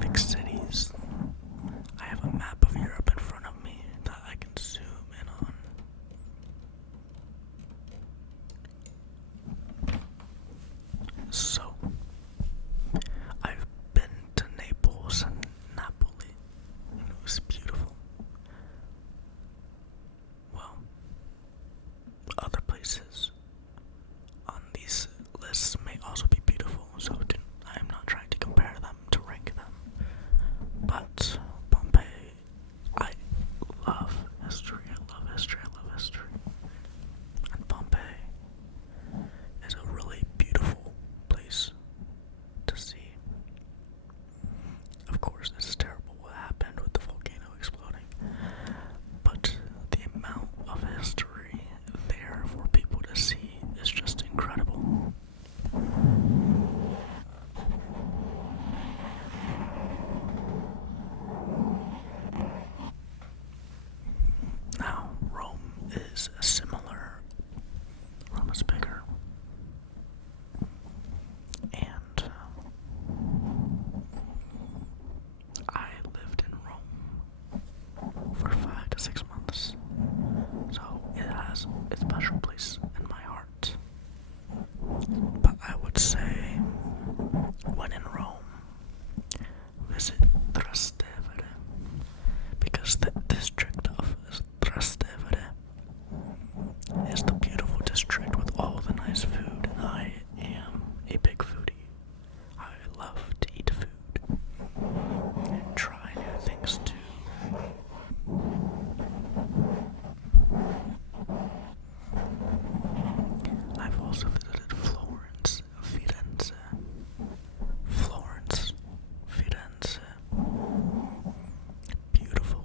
specific cities. I have a map of Europe in front of me that I can zoom in on. So, I've been to Naples and Napoli, and it was beautiful. Well, other places on these lists may also be beautiful, so I'm not trying to compare them to rank them. But Pompeii, I love history, I love history, I love history. And Pompeii is a really beautiful place to see. Of course, this is terrible what happened with the volcano exploding, but the amount of history there for people to see is just incredible. Now, Rome is similar. Rome is bigger. And I lived in Rome for 5 to 6 months. So it has a special place in my heart. But I would say, when in Rome, visit Trastevere, because the district of Trastevere is the beautiful district with all the nice food, and I am a big foodie. I love to eat food and try new things too. I've also visited Florence, Firenze. Florence, Firenze. Beautiful,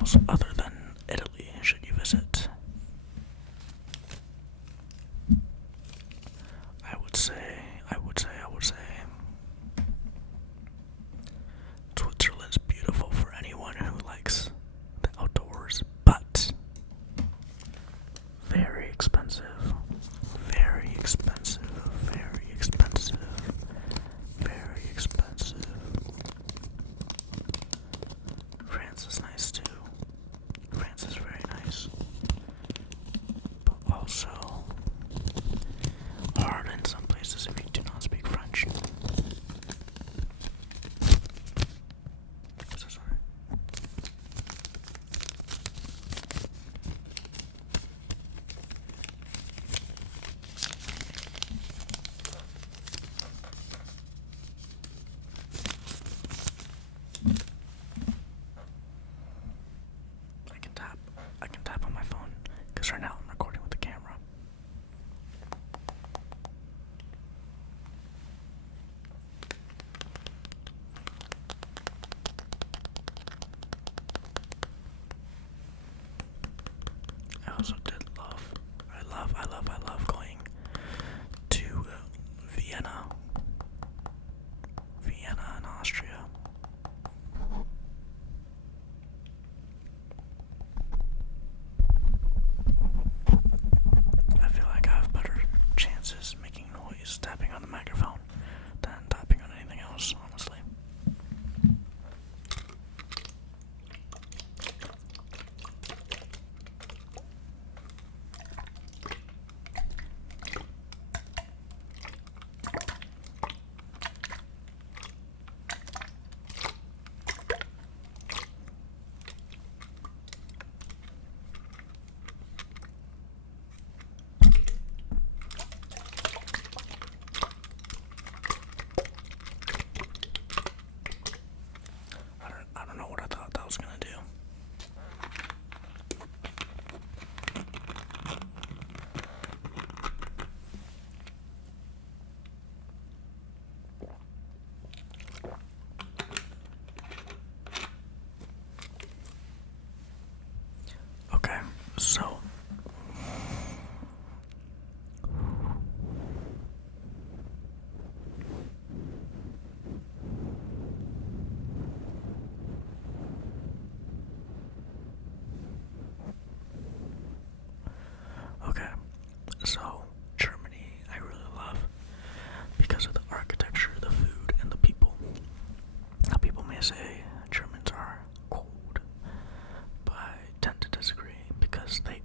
else other than Italy should you visit? I would say Switzerland's beautiful for anyone who likes the outdoors, but very expensive. Very expensive. Very expensive. Very expensive. France is nice too. France is very nice. But also hard in some places if you do not speak French. So sorry. I can tap on my phone because right now I'm recording with the camera. I also did I love going to Vienna in Austria. I feel like I have better chances making noise tapping on the microphone than tapping on anything else, honestly. I don't know what I thought that was gonna do. Okay, so okay, so Germany I really love because of the architecture, the food, and the people. Now people may say Germans are cold, but I tend to disagree because they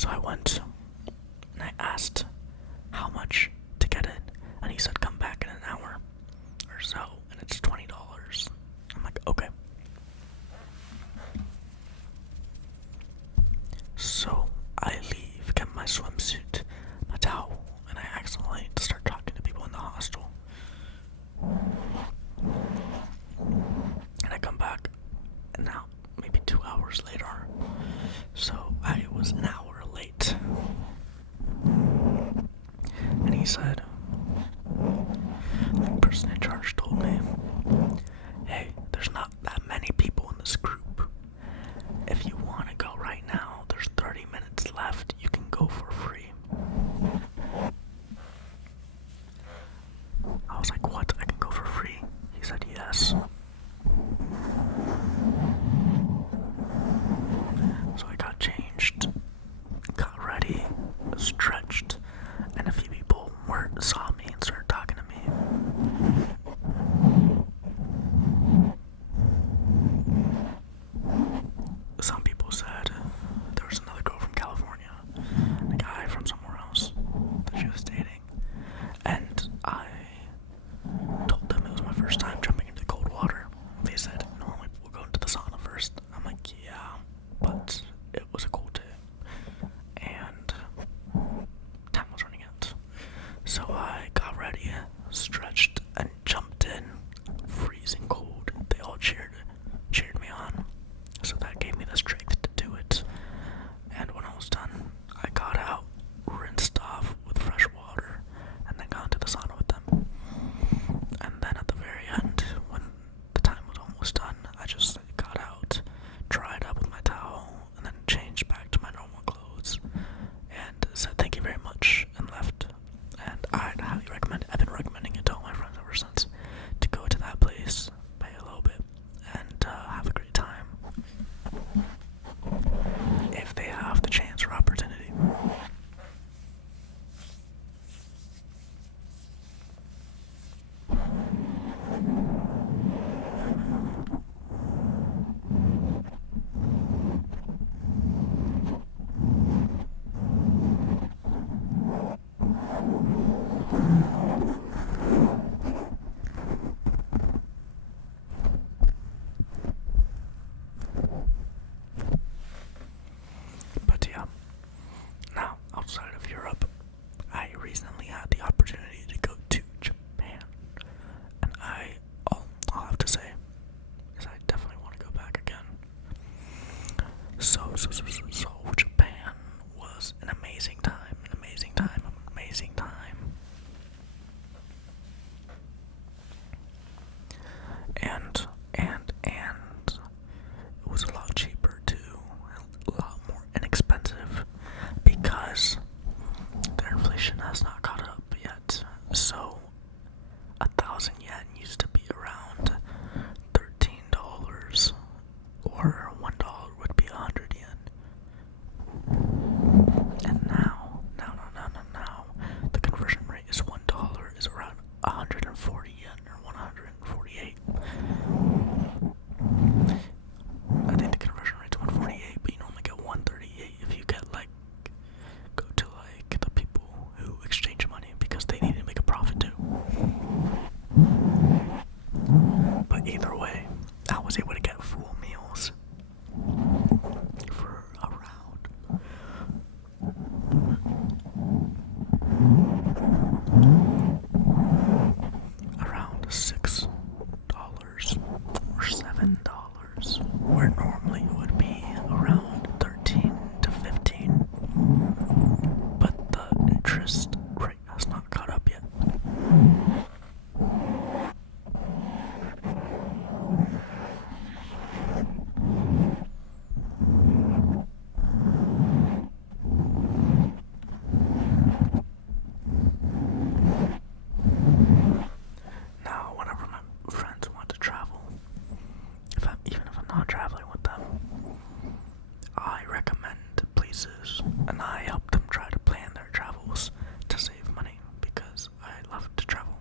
So I went and I asked how much to get in, and he said come back in an hour or so, and it's $20. I'm like, okay. So I leave, get my swimsuit, my towel, and I accidentally start talking to people in the hostel. And I come back, and now maybe 2 hours later, so I was an hour late. And he said, the person in charge told me, hey, there's not that many people in this group. If you want to go right now, there's 30 minutes left. You can go for free. I was like, what? I can go for free? He said, yes. So I got changed, got ready, stretched, and a few people saw me and started talking to me. Some people said there was another girl from California, and a guy from somewhere else that she was dating, and I told them it was my first time jumping into the cold water. They said, normally we'll go into the sauna first. I'm like, yeah, but it was a cold day, and time was running out. So I got ready, stretched, and jumped in, freezing cold. They all cheered me on, so that gave me the strength to do it. And when I was done, I got out, rinsed off with fresh water, and then got into the sauna with them. And then at the very end, when the time was almost done, I just got out, dried up with my towel, and then changed back to my normal clothes, and said thank you very much, and left. And I'd highly recommend it. I've been recommending it to all my friends ever since, to go to that place, pay a little bit, and have a great time, if they have the chance or opportunity. But yeah, now outside of Europe, I recently had the opportunity to go to Japan, and all I'll have to say is I definitely want to go back again. So Japan was an amazing time. And it was a lot cheaper too, a lot more inexpensive, because their inflation has not caught up yet. So 1,000 yen used to be around $13, or $1 would be 100 yen. And now, the conversion rate is $1 is around 140 yen or 148. I think the conversion rate's 148, but you normally get 138 if you go to the people who exchange money, because they need to make a profit too. But either way, I was able to get full meals for around $6 or $7, where normally it would be around 13 to 15. But the interest rate has not caught up yet. Now, whenever my friends want to travel, even if I'm not traveling with them, I recommend places, and I help them try to plan their travels to save money, because I love to travel.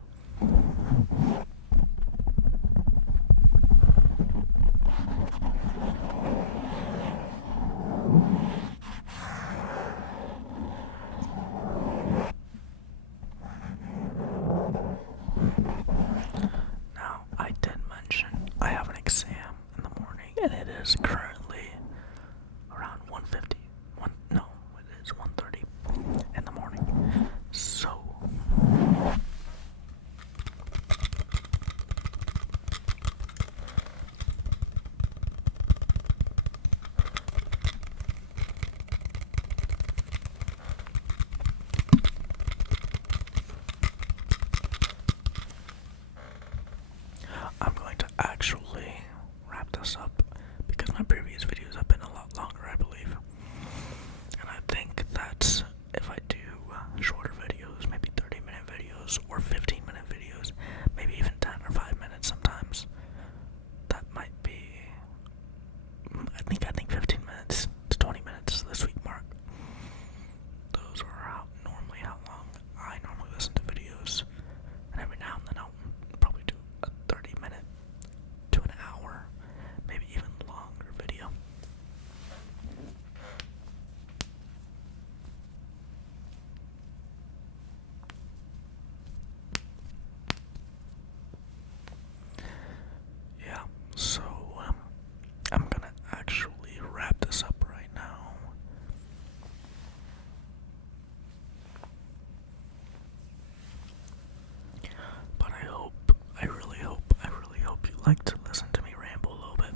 like to listen to me ramble a little bit.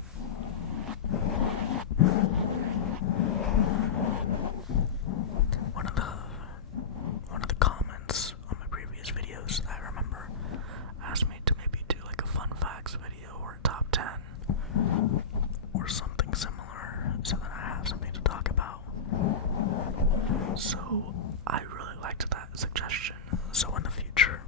One of the comments on my previous videos that I remember asked me to maybe do like a fun facts video or a top 10 or something similar so that I have something to talk about. So I really liked that suggestion. So in the future,